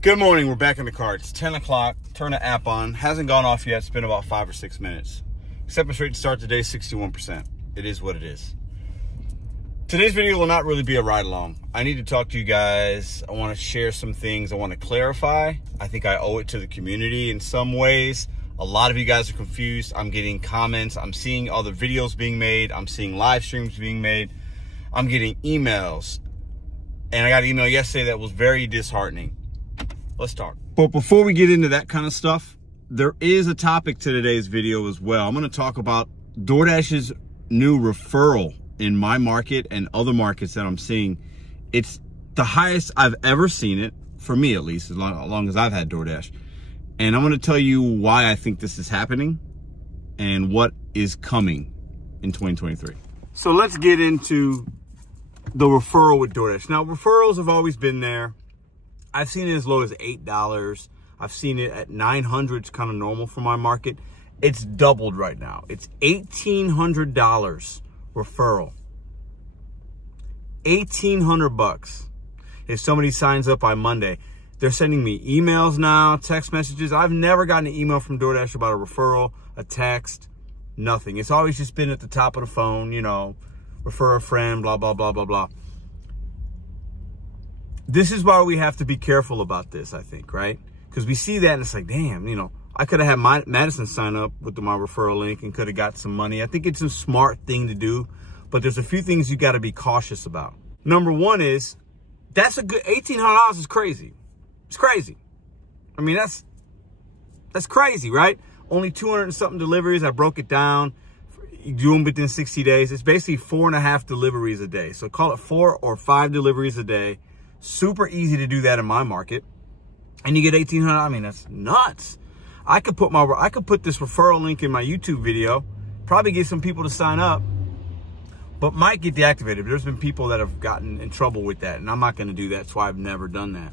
Good morning, we're back in the car. It's 10 o'clock, turn the app on. Hasn't gone off yet, it's been about 5 or 6 minutes. Acceptance rate to start today, 61%. It is what it is. Today's video will not really be a ride along. I need to talk to you guys. I want to share some things. I want to clarify. I think I owe it to the community in some ways. A lot of you guys are confused. I'm getting comments. I'm seeing other videos being made. I'm seeing live streams being made. I'm getting emails. And I got an email yesterday that was very disheartening. Let's talk. But before we get into that kind of stuff, there is a topic to today's video as well. I'm going to talk about DoorDash's new referral in my market and other markets that I'm seeing. It's the highest I've ever seen it, for me at least, as long as I've had DoorDash. And I'm going to tell you why I think this is happening and what is coming in 2023. So let's get into the referral with DoorDash. Now, referrals have always been there. I've seen it as low as $8. I've seen it at $900. It's kind of normal for my market. It's doubled right now. It's $1,800 referral. $1,800 if somebody signs up by Monday. They're sending me emails now, text messages. I've never gotten an email from DoorDash about a referral, a text, nothing. It's always just been at the top of the phone, you know, refer a friend, blah, blah, blah, blah, blah. This is why we have to be careful about this, I think, right? Because we see that and it's like, damn, you know, I could have had Madison sign up with my referral link and could have got some money. I think it's a smart thing to do, but there's a few things you got to be cautious about. Number one is, that's a good, $1,800 is crazy. It's crazy. I mean, that's crazy, right? Only 200 and something deliveries. I broke it down. You do them within 60 days. It's basically 4.5 deliveries a day. So call it 4 or 5 deliveries a day. Super easy to do that in my market. And you get $1,800. I mean, that's nuts. I could put this referral link in my YouTube video, probably get some people to sign up, but might get deactivated. There's been people that have gotten in trouble with that, and I'm not going to do that. That's why I've never done that.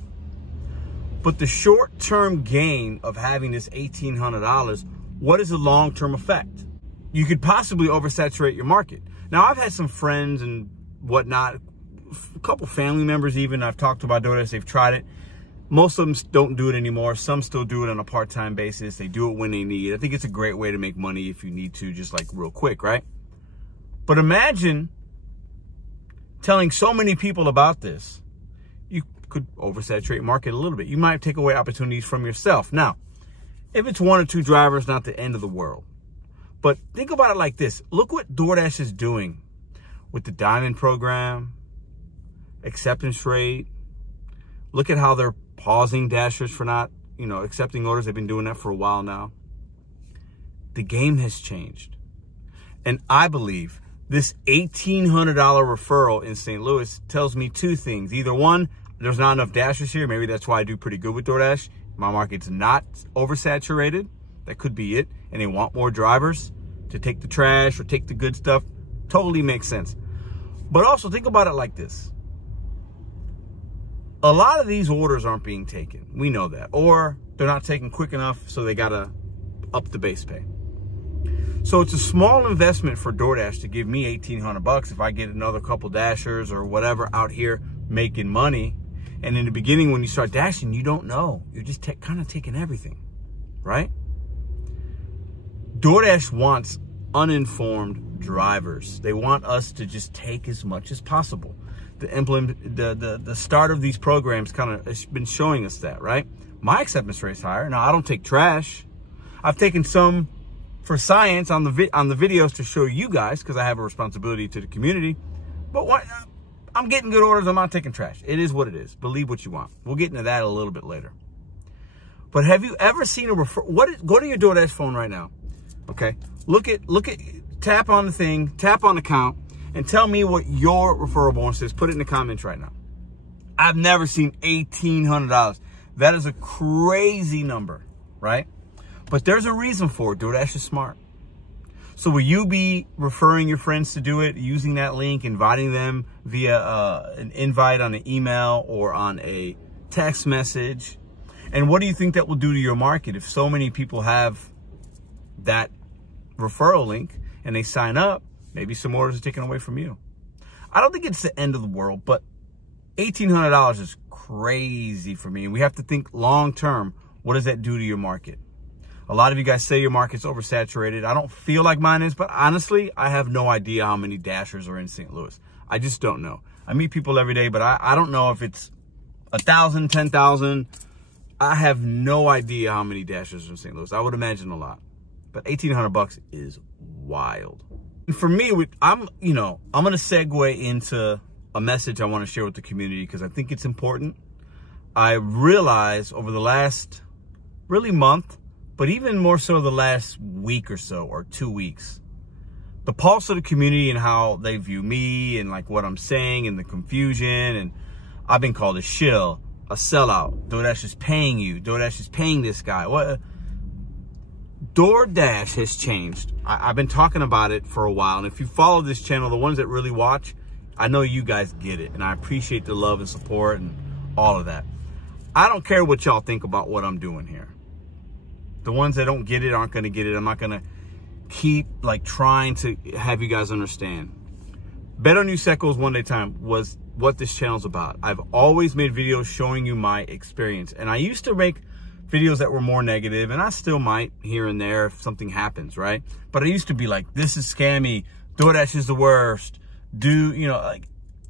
But the short-term gain of having this $1,800, what is the long-term effect? You could possibly oversaturate your market. Now, I've had some friends and whatnot, a couple family members even, I've talked to about DoorDash, they've tried it. Most of them don't do it anymore. Some still do it on a part-time basis. They do it when they need. I think it's a great way to make money if you need to, just like real quick, right? But imagine telling so many people about this. You could oversaturate market a little bit. You might take away opportunities from yourself. Now, if it's 1 or 2 drivers, not the end of the world. But think about it like this. Look what DoorDash is doing with the Diamond program, acceptance rate. Look at how they're pausing Dashers for not, you know, accepting orders. They've been doing that for a while now. The game has changed. And I believe this $1,800 referral in St. Louis tells me 2 things. Either one, there's not enough Dashers here. Maybe that's why I do pretty good with DoorDash. My market's not oversaturated. That could be it. And they want more drivers to take the trash or take the good stuff. Totally makes sense. But also think about it like this. A lot of these orders aren't being taken. We know that. Or they're not taken quick enough, so they got to up the base pay. So it's a small investment for DoorDash to give me $1,800 if I get another couple Dashers or whatever out here making money. And in the beginning, when you start dashing, you don't know. You're just kind of taking everything, right? DoorDash wants uninformed drivers. They want us to just take as much as possible. The start of these programs kind of has been showing us that, right? My acceptance rate is higher. Now, I don't take trash. I've taken some for science on the videos to show you guys because I have a responsibility to the community. But what? I'm getting good orders. I'm not taking trash. It is what it is. Believe what you want. We'll get into that a little bit later. But have you ever seen a referral? Go to your DoorDash phone right now. Okay. Look at, tap on the thing, tap on the count, and tell me what your referral bonus is. Put it in the comments right now. I've never seen $1,800. That is a crazy number, right? But there's a reason for it. DoorDash is smart. So will you be referring your friends to do it, using that link, inviting them via an invite on an email or on a text message? And what do you think that will do to your market if so many people have that referral link and they sign up? Maybe some orders are taken away from you. I don't think it's the end of the world, but $1,800 is crazy for me. And we have to think long term. What does that do to your market? A lot of you guys say your market's oversaturated. I don't feel like mine is, but honestly, I have no idea how many Dashers are in St. Louis. I just don't know. I meet people every day, but I don't know if it's 1,000, 10,000. I have no idea how many Dashers are in St. Louis. I would imagine a lot, but $1,800 is wild. And for me, I'm going to segue into a message I want to share with the community because I think it's important. I realized over the last really month, but even more so the last week or so, or 2 weeks, the pulse of the community and how they view me and like what I'm saying and the confusion. And I've been called a shill, a sellout. DoorDash is paying you. DoorDash is paying this guy. What? DoorDash has changed. I've been talking about it for a while. And if you follow this channel, the ones that really watch, I know you guys get it. And I appreciate the love and support and all of that. I don't care what y'all think about what I'm doing here. The ones that don't get it aren't going to get it. I'm not going to keep like trying to have you guys understand. BetonYou Secco's One Day Time was what this channel's about. I've always made videos showing you my experience. And I used to make videos that were more negative, and I still might here and there if something happens, right? But I used to be like, this is scammy. DoorDash is the worst. Like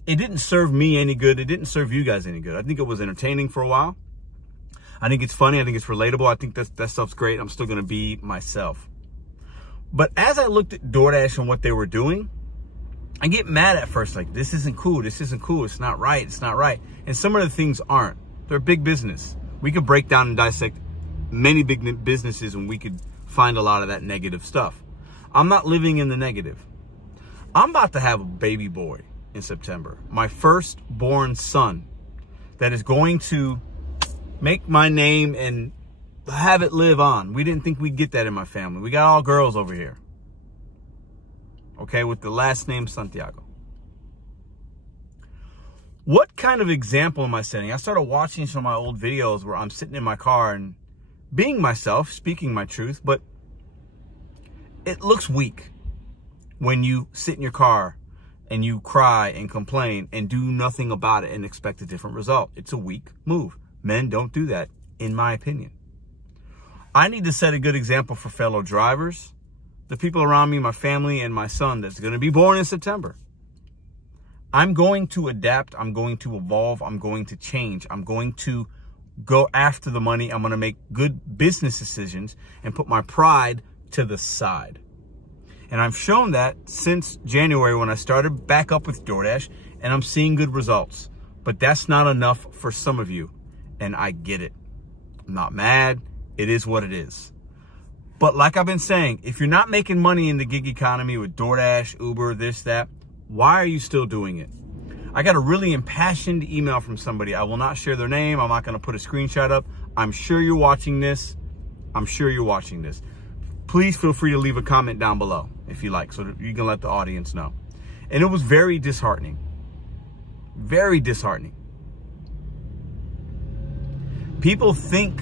it didn't serve me any good. It didn't serve you guys any good. I think it was entertaining for a while. I think it's funny. I think it's relatable. I think that stuff's great. I'm still going to be myself. But as I looked at DoorDash and what they were doing, I get mad at first. Like, this isn't cool. This isn't cool. It's not right. It's not right. And some of the things aren't. They're big business. We could break down and dissect many big businesses and we could find a lot of that negative stuff. I'm not living in the negative. I'm about to have a baby boy in September. My firstborn son that is going to make my name and have it live on. We didn't think we'd get that in my family. We got all girls over here. Okay, with the last name Santiago. What kind of example am I setting? I started watching some of my old videos where I'm sitting in my car and being myself, speaking my truth, but it looks weak when you sit in your car and you cry and complain and do nothing about it and expect a different result. It's a weak move. Men don't do that, in my opinion. I need to set a good example for fellow drivers, the people around me, my family, and my son that's going to be born in September. I'm going to adapt. I'm going to evolve. I'm going to change. I'm going to go after the money. I'm going to make good business decisions and put my pride to the side. And I've shown that since January when I started back up with DoorDash, and I'm seeing good results. But that's not enough for some of you. And I get it. I'm not mad. It is what it is. But like I've been saying, if you're not making money in the gig economy with DoorDash, Uber, this, that, why are you still doing it? I got a really impassioned email from somebody. I will not share their name. I'm not going to put a screenshot up. I'm sure you're watching this. I'm sure you're watching this. Please feel free to leave a comment down below if you like, so that you can let the audience know. And it was very disheartening. Very disheartening. People think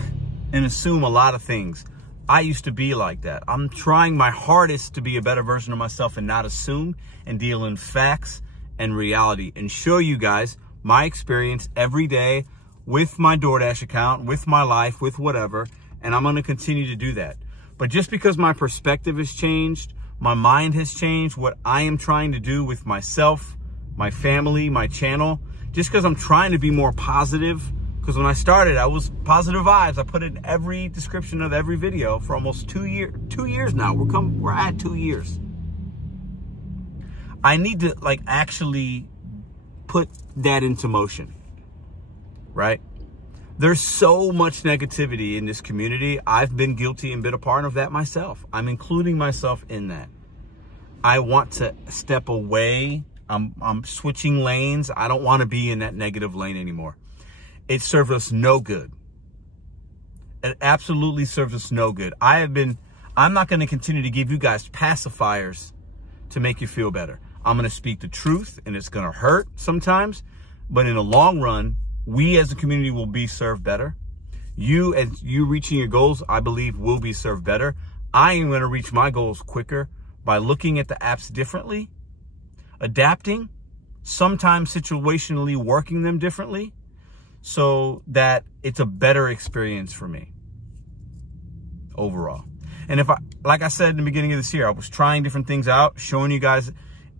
and assume a lot of things. I used to be like that. I'm trying my hardest to be a better version of myself and not assume and deal in facts and reality and show you guys my experience every day with my DoorDash account, with my life, with whatever. And I'm going to continue to do that. But just because my perspective has changed, my mind has changed, what I am trying to do with myself, my family, my channel, just because I'm trying to be more positive. Because when I started, I was positive vibes. I put it in every description of every video for almost 2 years. 2 years now. We're at 2 years. I need to like actually put that into motion, right? There's so much negativity in this community. I've been guilty and been a part of that myself. I'm including myself in that. I want to step away. I'm switching lanes. I don't want to be in that negative lane anymore. It served us no good. It absolutely serves us no good. I'm not going to continue to give you guys pacifiers to make you feel better. I'm going to speak the truth, and it's going to hurt sometimes, but in the long run, we as a community will be served better. You, as you reaching your goals, I believe will be served better. I am going to reach my goals quicker by looking at the apps differently, adapting, sometimes situationally working them differently, so that it's a better experience for me overall. And if like I said in the beginning of this year, I was trying different things out, showing you guys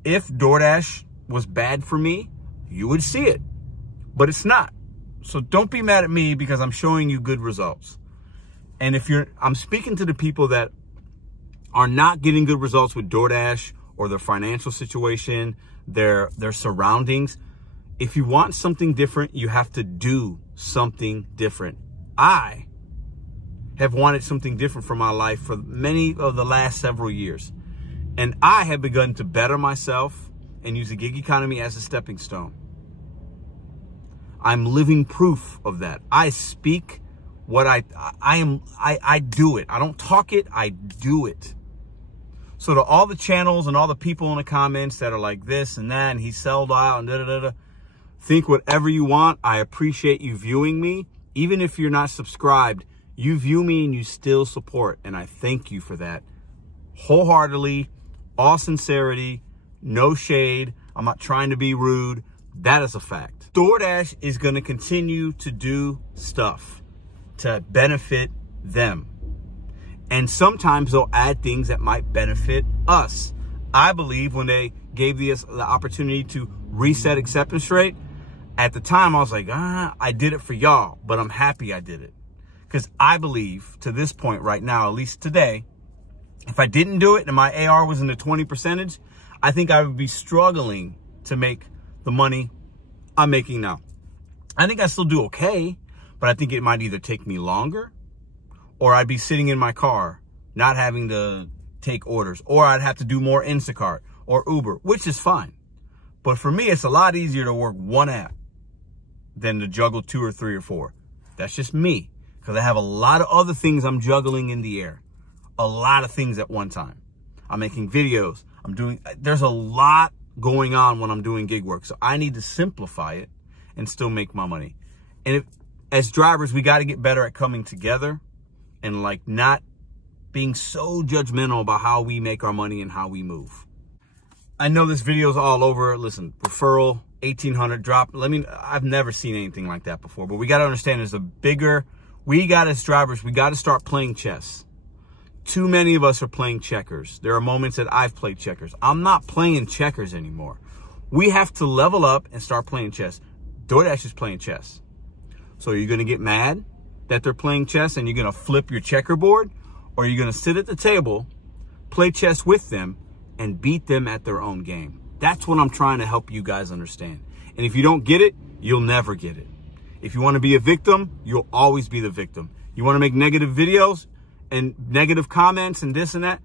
if DoorDash was bad for me, you would see it, but it's not. So don't be mad at me because I'm showing you good results. And I'm speaking to the people that are not getting good results with DoorDash or their financial situation, their surroundings. If you want something different, you have to do something different. I have wanted something different for my life for many of the last several years. And I have begun to better myself and use the gig economy as a stepping stone. I'm living proof of that. I speak what I do it. I don't talk it, I do it. So to all the channels and all the people in the comments that are like this and that, and he sold out and da-da-da-da, think whatever you want. I appreciate you viewing me. Even if you're not subscribed, you view me and you still support. And I thank you for that. Wholeheartedly, all sincerity, no shade. I'm not trying to be rude. That is a fact. DoorDash is going to continue to do stuff to benefit them. And sometimes they'll add things that might benefit us. I believe when they gave us the opportunity to reset acceptance rate, at the time I was like, I did it for y'all, but I'm happy I did it. Because I believe to this point right now, at least today, if I didn't do it and my AR was in the 20%, I think I would be struggling to make the money I'm making now. I think I still do okay, but I think it might either take me longer, or I'd be sitting in my car, not having to take orders, or I'd have to do more Instacart or Uber, which is fine. But for me, it's a lot easier to work one app than to juggle 2 or 3 or 4. That's just me, because I have a lot of other things I'm juggling in the air. A lot of things at one time. I'm making videos. There's a lot going on when I'm doing gig work. So I need to simplify it and still make my money. And as drivers, we got to get better at coming together and like not being so judgmental about how we make our money and how we move. I know this video is all over. Listen, referral, 1,800 drop. I've never seen anything like that before, but we got to understand as drivers, we got to start playing chess. Too many of us are playing checkers. There are moments that I've played checkers. I'm not playing checkers anymore. We have to level up and start playing chess. DoorDash is playing chess. So you're going to get mad that they're playing chess and you're going to flip your checkerboard, or you're going to sit at the table, play chess with them, and beat them at their own game. That's what I'm trying to help you guys understand. And if you don't get it, you'll never get it. If you want to be a victim, you'll always be the victim. You want to make negative videos and negative comments and this and that?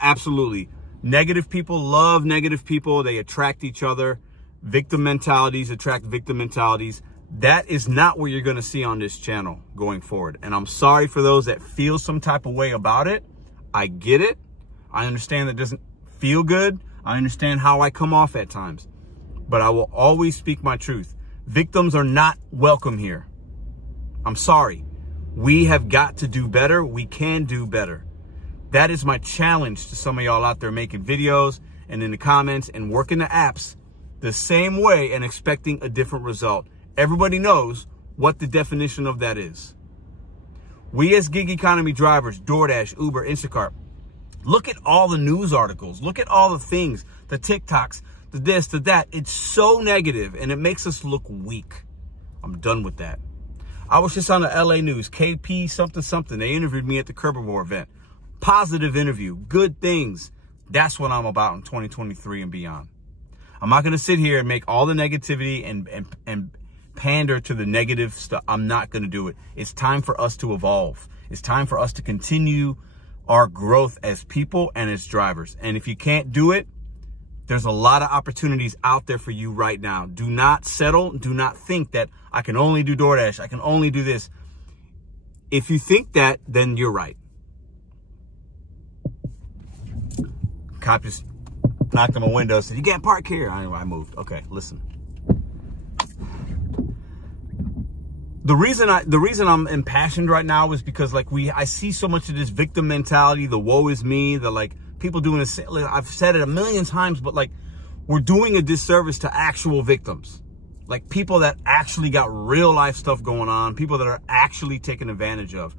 Absolutely. Negative people love negative people. They attract each other. Victim mentalities attract victim mentalities. That is not what you're going to see on this channel going forward. And I'm sorry for those that feel some type of way about it. I get it. I understand that doesn't feel good. I understand how I come off at times. But I will always speak my truth. Victims are not welcome here. I'm sorry. We have got to do better. We can do better. That is my challenge to some of y'all out there making videos and in the comments and working the apps the same way and expecting a different result. Everybody knows what the definition of that is. We as gig economy drivers, DoorDash, Uber, Instacart, look at all the news articles. Look at all the things, the TikToks, the this, the that. It's so negative and it makes us look weak. I'm done with that. I was just on the LA news, KP something something. They interviewed me at the Curbermore event. Positive interview, good things. That's what I'm about in 2023 and beyond. I'm not going to sit here and make all the negativity and pander to the negative stuff. I'm not going to do it. It's time for us to evolve. It's time for us to continue our growth as people and as drivers. And if you can't do it, there's a lot of opportunities out there for you right now. Do not settle. Do not think that I can only do DoorDash. I can only do this. If you think that, then you're right. Cop just knocked on my window, said, "You can't park here." I moved. Okay, listen. The reason I'm impassioned right now is because I see so much of this victim mentality, the woe is me, the people doing this. I've said it a million times, but we're doing a disservice to actual victims. Like people that actually got real life stuff going on, people that are actually taken advantage of.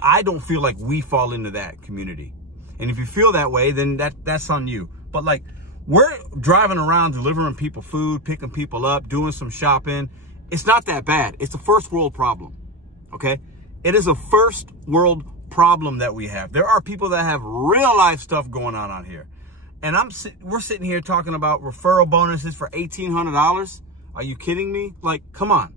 I don't feel like we fall into that community. And if you feel that way, then that's on you. But like, we're driving around delivering people food, picking people up, doing some shopping. It's not that bad. It's a first world problem, okay? It is a first world problem that we have. There are people that have real life stuff going on out here. And we're sitting here talking about referral bonuses for $1,800. Are you kidding me? Like, come on.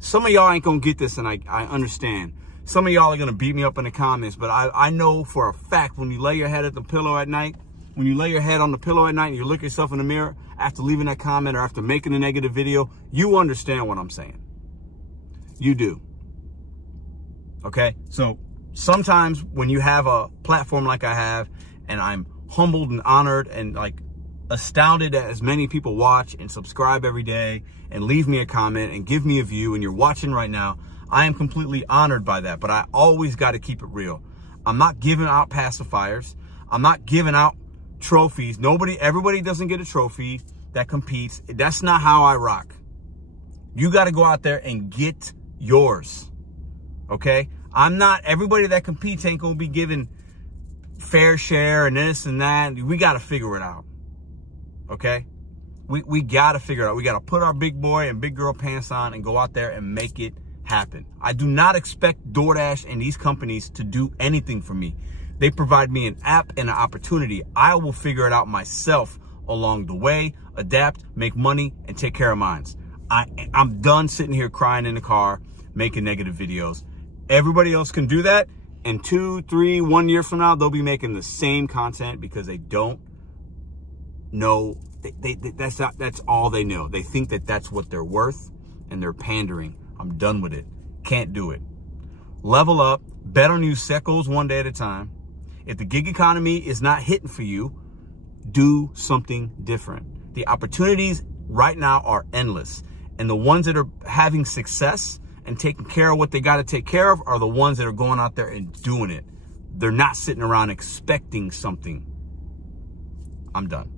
Some of y'all ain't gonna get this, and I understand. Some of y'all are gonna beat me up in the comments, but I know for a fact when you lay your head at the pillow at night, when you lay your head on the pillow at night and you look yourself in the mirror after leaving that comment or after making a negative video, you understand what I'm saying. You do. Okay? So sometimes when you have a platform like I have, and I'm humbled and honored and like astounded that as many people watch and subscribe every day and leave me a comment and give me a view, and you're watching right now, I am completely honored by that. But I always got to keep it real. I'm not giving out pacifiers. I'm not giving out trophies. Everybody doesn't get a trophy that competes. That's not how I rock. You got to go out there and get yours. Okay? Everybody that competes ain't going to be given fair share and this and that. We got to figure it out. Okay? We got to figure it out. We got to put our big boy and big girl pants on and go out there and make it happen. I do not expect DoorDash and these companies to do anything for me. They provide me an app and an opportunity. I will figure it out myself along the way, adapt, make money, and take care of mine. I'm done sitting here crying in the car, making negative videos. Everybody else can do that. And 2, 3, 1 year from now, they'll be making the same content because they don't know. That's all they know. They think that that's what they're worth, and they're pandering. I'm done with it. Can't do it. Level up. Bet on you. Set goals one day at a time. If the gig economy is not hitting for you, do something different. The opportunities right now are endless. And the ones that are having success and taking care of what they got to take care of are the ones that are going out there and doing it. They're not sitting around expecting something. I'm done.